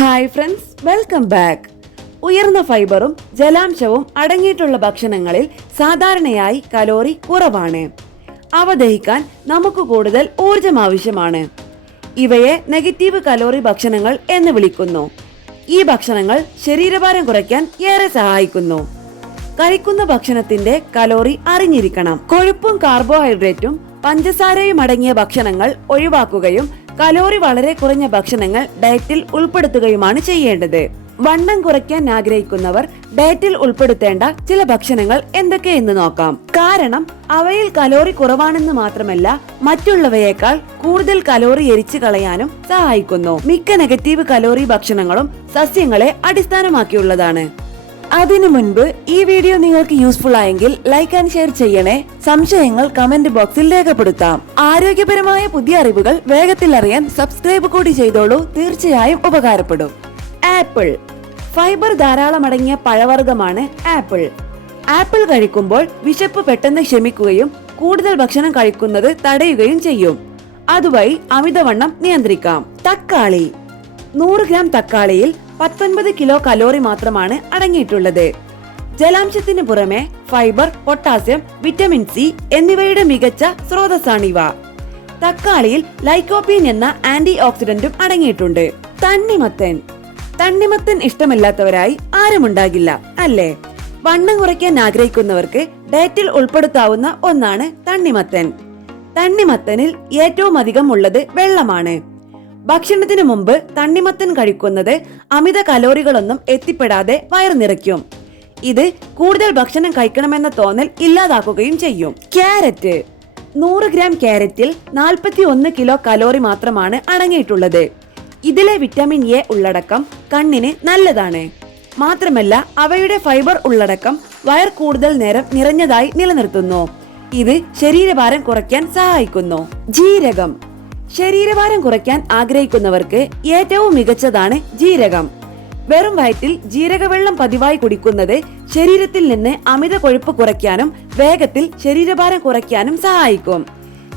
Hi friends, welcome back. ഉയർന്ന ഫൈബറും ജലാംശവും അടങ്ങിയിട്ടുള്ള ഭക്ഷണങ്ങളിൽ സാധാരണയായി കലോറി കുറവാണ്. അവ ദഹിക്കാൻ നമുക്ക് കൂടുതൽ ഊർജം ആവശ്യമാണ്. ഇവയെ നെഗറ്റീവ് കലോറി ഭക്ഷണങ്ങൾ എന്ന് വിളിക്കുന്നു. ഈ ഭക്ഷണങ്ങൾ ശരീരഭാരം കുറയ്ക്കാൻ ഏറെ സഹായിക്കുന്നു. കഴിക്കുന്ന ഭക്ഷണത്തിന്റെ കലോറി അറിഞ്ഞിരിക്കണം. കൊഴുപ്പും കാർബോഹൈഡ്രേറ്റും പഞ്ചസാരയും അടങ്ങിയ ഭക്ഷണങ്ങൾ ഒഴിവാക്കുകയും കലോറി വളരെ കുറഞ്ഞ ഭക്ഷണങ്ങൾ ഡയറ്റിൽ ഉൾപ്പെടുത്തുകയുമാണ് ചെയ്യേണ്ടത്. വണ്ണം കുറയ്ക്കാൻ ആഗ്രഹിക്കുന്നവർ ഡയറ്റിൽ ഉൾപ്പെടുത്തേണ്ട ചില ഭക്ഷണങ്ങൾ എന്തൊക്കെയെന്ന് നോക്കാം. കാരണം അവയിൽ കലോറി കുറവാണെന്ന് മാത്രമല്ല, മറ്റുള്ളവയേക്കാൾ കൂടുതൽ കലോറി എരിച്ചു കളയാനും സഹായിക്കുന്നു. മിക്ക നെഗറ്റീവ് കലോറി ഭക്ഷണങ്ങളും സസ്യങ്ങളെ അടിസ്ഥാനമാക്കിയുള്ളതാണ്. അതിനു മുൻപ് ഈ വീഡിയോ നിങ്ങൾക്ക് യൂസ്ഫുൾ ആയെങ്കിൽ ലൈക്ക് ആൻഡ് ഷെയർ ചെയ്യണേ. സംശയങ്ങൾ കമന്റ് ബോക്സിൽ രേഖപ്പെടുത്താം. ആരോഗ്യപരമായ പുതിയ അറിവുകൾ വേഗത്തിൽ അറിയാൻ സബ്സ്ക്രൈബ് കൂടി ചെയ്തോളൂ. തീർച്ചയായും ഉപകാരപ്പെടും. ആപ്പിൾ ഫൈബർ ധാരാളം അടങ്ങിയ പഴവർഗ്ഗമാണ് ആപ്പിൾ. ആപ്പിൾ കഴിക്കുമ്പോൾ വിശപ്പ് പെട്ടെന്ന് ശമിക്കുകയും കൂടുതൽ ഭക്ഷണം കഴിക്കുന്നത് തടയുകയും ചെയ്യും. അതുവഴി അമിതവണ്ണം നിയന്ത്രിക്കാം. തക്കാളി 100 ഗ്രാം തക്കാളിയിൽ 19 കിലോ കലോറി മാത്രമാണ് അടങ്ങിയിട്ടുള്ളത്. ജലാംശത്തിന് പുറമെ ഫൈബർ, പൊട്ടാസ്യം, വിറ്റമിൻ സി എന്നിവയുടെ മികച്ച സ്രോതസ്സാണിവ. തക്കാളിയിൽ ലൈക്കോപ്പീൻ എന്ന ആന്റി ഓക്സിഡന്റും അടങ്ങിയിട്ടുണ്ട്. തണ്ണിമത്തൻ ഇഷ്ടമില്ലാത്തവരായി ആരുമുണ്ടാകില്ല, അല്ലേ? വണ്ണം കുറയ്ക്കാൻ ആഗ്രഹിക്കുന്നവർക്ക് ഡയറ്റിൽ ഉൾപ്പെടുത്താവുന്ന ഒന്നാണ് തണ്ണിമത്തൻ. തണ്ണിമത്തനിൽ ഏറ്റവും അധികം ഉള്ളത് വെള്ളമാണ്. ഭക്ഷണത്തിന് മുമ്പ് തണ്ണിമത്തൻ കഴിക്കുന്നത് അമിത കലോറികളൊന്നും എത്തിപ്പെടാതെ വയർ നിറയ്ക്കും. ഇത് കൂടുതൽ ഭക്ഷണം കഴിക്കണമെന്ന തോന്നൽ ഇല്ലാതാക്കുകയും ചെയ്യും. ക്യാരറ്റ് 100 ഗ്രാം ക്യാരറ്റിൽ 41 കിലോ കലോറി മാത്രമാണ് അടങ്ങിയിട്ടുള്ളത്. ഇതിലെ വിറ്റമിൻ എ ഉള്ളടക്കം കണ്ണിന് നല്ലതാണ്. മാത്രമല്ല അവയുടെ ഫൈബർ ഉള്ളടക്കം വയർ കൂടുതൽ നേരം നിറഞ്ഞതായി നിലനിർത്തുന്നു. ഇത് ശരീരഭാരം കുറയ്ക്കാൻ സഹായിക്കുന്നു. ജീരകം ശരീരഭാരം കുറയ്ക്കാൻ ആഗ്രഹിക്കുന്നവർക്ക് ഏറ്റവും മികച്ചതാണ് ജീരകം. വെറും വയറ്റിൽ ജീരകവെള്ളം പതിവായി കുടിക്കുന്നത് ശരീരത്തിൽ നിന്ന് അമിത കൊഴുപ്പ് കുറയ്ക്കാനും വേഗത്തിൽ ശരീരഭാരം കുറയ്ക്കാനും സഹായിക്കും.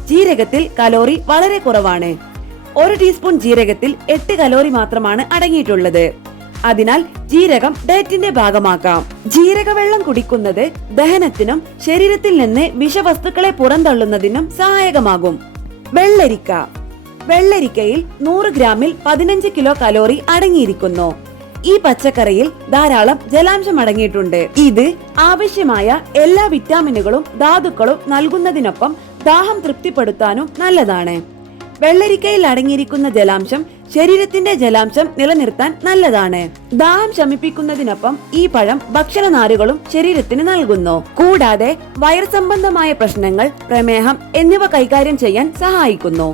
ജീരകത്തിൽ കലോറി വളരെ കുറവാണ്. 1 ടീസ്പൂൺ ജീരകത്തിൽ 8 കലോറി മാത്രമാണ് അടങ്ങിയിട്ടുള്ളത്. അതിനാൽ ജീരകം ഡയറ്റിന്റെ ഭാഗമാക്കാം. ജീരകവെള്ളം കുടിക്കുന്നത് ദഹനത്തിനും ശരീരത്തിൽ നിന്ന് വിഷവസ്തുക്കളെ പുറന്തള്ളുന്നതിനും സഹായകമാകും. വെള്ളരിക്കയിൽ 100 ഗ്രാമിൽ 15 കിലോ കലോറി അടങ്ങിയിരിക്കുന്നു. ഈ പച്ചക്കറിയിൽ ധാരാളം ജലാംശം അടങ്ങിയിട്ടുണ്ട്. ഇത് ആവശ്യമായ എല്ലാ വിറ്റാമിനുകളും ധാതുക്കളും നൽകുന്നതിനൊപ്പം ദാഹം തൃപ്തിപ്പെടുത്താനും നല്ലതാണ്. വെള്ളരിക്കയിൽ അടങ്ങിയിരിക്കുന്ന ജലാംശം ശരീരത്തിന്റെ ജലാംശം നിലനിർത്താൻ നല്ലതാണ്. ദാഹം ശമിപ്പിക്കുന്നതിനൊപ്പം ഈ പഴം ഭക്ഷണനാരുകളും ശരീരത്തിന് നൽകുന്നു. കൂടാതെ വയർ സംബന്ധമായ പ്രശ്നങ്ങൾ, പ്രമേഹം എന്നിവ കൈകാര്യം ചെയ്യാൻ സഹായിക്കുന്നു.